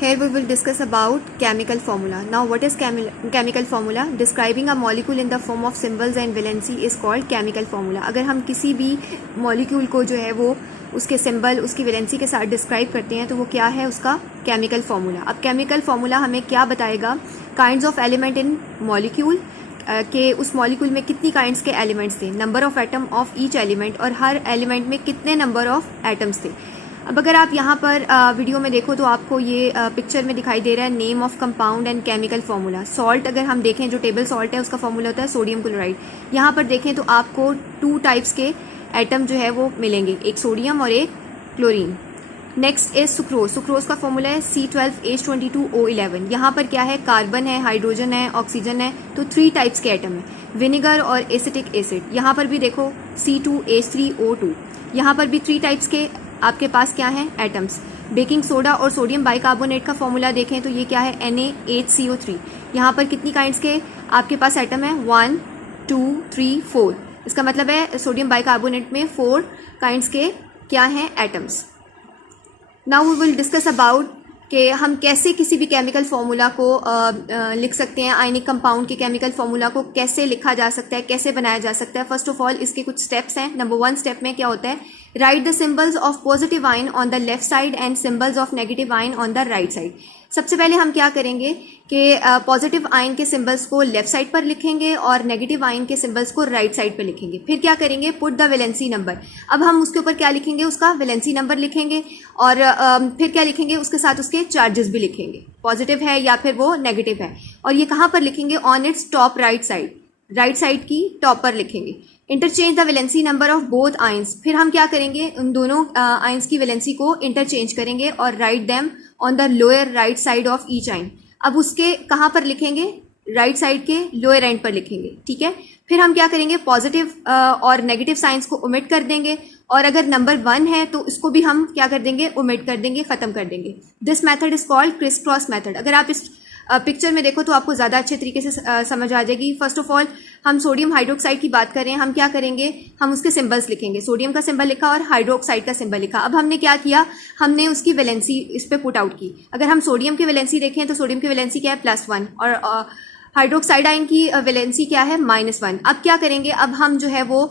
Here we will discuss about chemical formula. Now what is chemical formula? Describing a molecule in the form of symbols and valency is called chemical formula. अगर हम किसी भी molecule को जो है वो उसके सिंबल उसकी वैलेंसी के साथ डिस्क्राइब करते हैं तो वो क्या है उसका केमिकल फार्मूला. अब केमिकल फार्मूला हमें क्या बताएगा? Kinds of element in molecule के उस मॉलिक्यूल में कितनी काइंड्स के एलिमेंट्स थे, number of atom of each element और हर एलिमेंट में कितने नंबर ऑफ एटम्स थे. अब अगर आप यहाँ पर वीडियो में देखो तो आपको ये पिक्चर में दिखाई दे रहा है name of compound and chemical formula. Salt अगर हम देखें जो टेबल सॉल्ट है उसका फार्मूला होता है सोडियम क्लोराइड. यहाँ पर देखें तो आपको 2 टाइप्स के एटम जो है वो मिलेंगे, एक सोडियम और एक chlorine. Next is sucrose. Sucrose का फॉर्मूला है C12H22O11. यहाँ पर क्या है, कार्बन है, हाइड्रोजन है, ऑक्सीजन है, तो 3 टाइप्स के एटम है. विनेगर और एसिटिक एसिड. यहाँ पर भी देखो C2H3O2. यहाँ पर भी 3 टाइप्स के आपके पास क्या है एटम्स. बेकिंग सोडा और सोडियम बाइकार्बोनेट का फॉर्मूला देखें तो ये क्या है NaHCO3. यहाँ पर कितनी काइंड्स के आपके पास एटम है, 1 2 3 4. इसका मतलब है सोडियम बाइकार्बोनेट में 4 काइंड्स के क्या हैं atoms. Now we will discuss about कि हम कैसे किसी भी केमिकल फार्मूला को लिख सकते हैं. आयनिक कंपाउंड के केमिकल फार्मूला को कैसे लिखा जा सकता है, कैसे बनाया जा सकता है. फर्स्ट ऑफ ऑल इसके कुछ स्टेप्स हैं. नंबर 1 स्टेप में क्या होता है, right the symbols of positive ion on the left side and symbols of negative ion on the right side. सबसे पहले हम क्या करेंगे कि पॉजिटिव आयन के सिंबल्स को लेफ्ट साइड पर लिखेंगे और नेगेटिव आयन के सिंबल्स को राइट साइड पर लिखेंगे. फिर क्या करेंगे, पुट द वैलेंसी नंबर. अब हम उसके ऊपर क्या लिखेंगे, उसका वैलेंसी नंबर लिखेंगे और फिर क्या लिखेंगे, उसके साथ उसके चार्जेस भी लिखेंगे, पॉजिटिव है या फिर वो नेगेटिव है. और ये कहाँ पर लिखेंगे, on its top right side, right side की टॉप पर लिखेंगे. Interchange the valency number of both ions. फिर हम क्या करेंगे, उन दोनों आयंस की वैलेंसी को इंटरचेंज करेंगे और write them on the lower right side of each ion. अब उसके कहाँ पर लिखेंगे, राइट साइड के लोअर एंड पर लिखेंगे. ठीक है. फिर हम क्या करेंगे, पॉजिटिव और नेगेटिव साइंस को ओमिट कर देंगे और अगर नंबर 1 है तो इसको भी हम क्या कर देंगे, ओमिट कर देंगे, खत्म कर देंगे. This method is called criss cross method. अगर आप इस पिक्चर में देखो तो आपको ज़्यादा अच्छे तरीके से समझ आ जाएगी. फर्स्ट ऑफ ऑल हम सोडियम हाइड्रोक्साइड की बात करें, हम क्या करेंगे, हम उसके सिंबल्स लिखेंगे. सोडियम का सिंबल लिखा और हाइड्रोक्साइड का सिंबल लिखा. अब हमने क्या किया, हमने उसकी वैलेंसी इस पे पुट आउट की. अगर हम सोडियम की वैलेंसी देखें तो सोडियम की वैलेंसी क्या है, +1 और हाइड्रोक्साइड आयन की वैलेंसी क्या है, -1. अब क्या करेंगे, अब हम जो है वो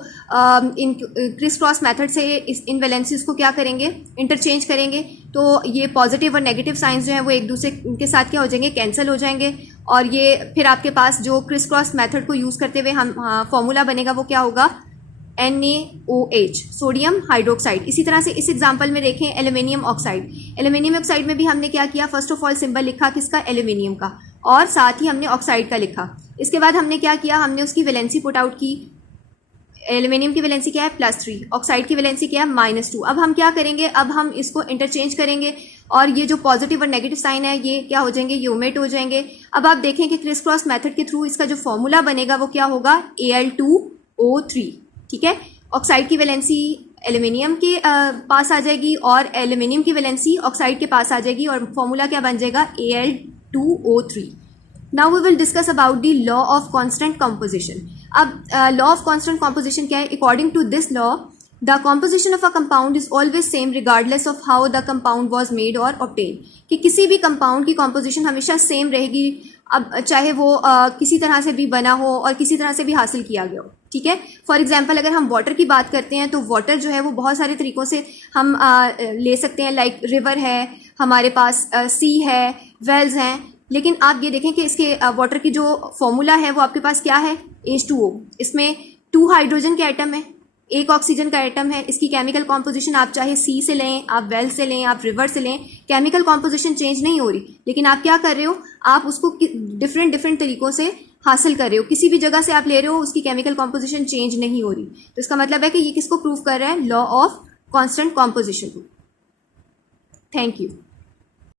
इन क्रिस क्रॉस मेथड से इन वैलेंसीज को क्या करेंगे, इंटरचेंज करेंगे. तो ये पॉजिटिव और नेगेटिव साइंस जो है वो एक दूसरे के साथ क्या हो जाएंगे, कैंसिल हो जाएंगे. और ये फिर आपके पास जो क्रिस क्रॉस मेथड को यूज़ करते हुए हम फॉर्मूला बनेगा वो क्या होगा, NaOH, सोडियम हाइड्रोक्साइड. इसी तरह से इस एग्जांपल में देखें एल्यूमिनियम ऑक्साइड. एल्यूमिनियम ऑक्साइड में भी हमने क्या किया, फर्स्ट ऑफ ऑल सिंबल लिखा किसका, एल्यूमिनियम का, और साथ ही हमने ऑक्साइड का लिखा. इसके बाद हमने क्या किया, हमने उसकी वैलेंसी पुट आउट की. एल्यूमिनियम की वैलेंसी क्या है, +3, ऑक्साइड की वैलेंसी क्या है, -2. अब हम क्या करेंगे, अब हम इसको इंटरचेंज करेंगे और ये जो पॉजिटिव और नेगेटिव साइन है ये क्या हो जाएंगे, ये ओमिट हो जाएंगे. अब आप देखें कि क्रिस क्रॉस मेथड के थ्रू इसका जो फॉर्मूला बनेगा वो क्या होगा, Al2O3. ठीक है. ऑक्साइड की वैलेंसी एल्यूमिनियम के पास आ जाएगी और एल्यूमिनियम की वैलेंसी ऑक्साइड के पास आ जाएगी और फॉर्मूला क्या बन जाएगा, Al2O3. Now we will discuss about the law of constant composition. अब लॉ ऑफ कांस्टेंट कंपोजिशन क्या है, according to this law the composition of a compound is always same regardless of how the compound was made और obtain. कि किसी भी compound की composition हमेशा same रहेगी, अब चाहे वो किसी तरह से भी बना हो और किसी तरह से भी हासिल किया गया हो. ठीक है. फॉर एग्जाम्पल अगर हम वाटर की बात करते हैं तो वाटर जो है वो बहुत सारे तरीकों से हम ले सकते हैं. लाइक रिवर है, हमारे पास सी है, वेल्स हैं. लेकिन आप ये देखें कि इसके वाटर की जो फॉर्मूला है वो आपके पास क्या है, H2O. इसमें 2 हाइड्रोजन के एटम है, 1 ऑक्सीजन का एटम है. इसकी केमिकल कॉम्पोजिशन आप चाहे सी से लें, आप वेल से लें, आप रिवर से लें, केमिकल कॉम्पोजिशन चेंज नहीं हो रही. लेकिन आप क्या कर रहे हो, आप उसको डिफरेंट तरीकों से हासिल कर रहे हो. किसी भी जगह से आप ले रहे हो, उसकी केमिकल कॉम्पोजिशन चेंज नहीं हो रही. तो इसका मतलब है कि ये किसको प्रूव कर रहा है, लॉ ऑफ कांस्टेंट कॉम्पोजिशन को. Thank you.